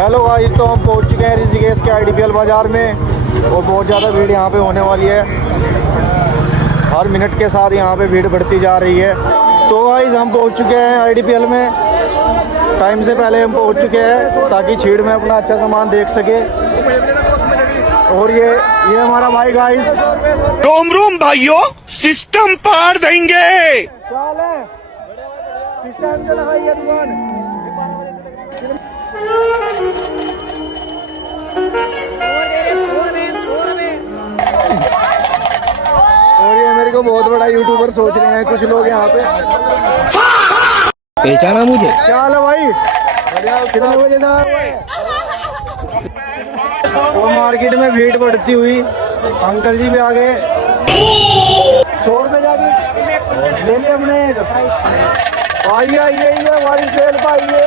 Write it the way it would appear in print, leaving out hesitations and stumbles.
Hello guys, तो हम पहुंच चुके हैं ऋषिकेश के आईडीपीएल बाज़ार में और बहुत ज़्यादा भीड़ यहाँ पे होने वाली है। हर मिनट के साथ यहाँ पे भीड़ बढ़ती जा रही है। तो गाइस हम पहुंच चुके हैं आईडीपीएल में। टाइम से पहले हम पहुंच चुके हैं ताकि छीड़ में अपना अच्छा सामान देख सके। और ये हमारा भाई गाइस। रोम रोम भाइयों, सिस्टम पार देंगे। चाल है किस टाइम से लगाई है दुकान? और ये मेरे को बहुत बड़ा यूट्यूबर सोच रहे हैं कुछ लोग यहाँ पे। पहचाना मुझे? क्या हाल है भाई? कितने बजे जा रहे हैं? और मार्केट में भीड़ बढ़ती हुई अंकल जी भी आ गए। 100 रुपए जाके ले लिया हमने एक। आइए आइए आइए, हमारी सेल पाइए।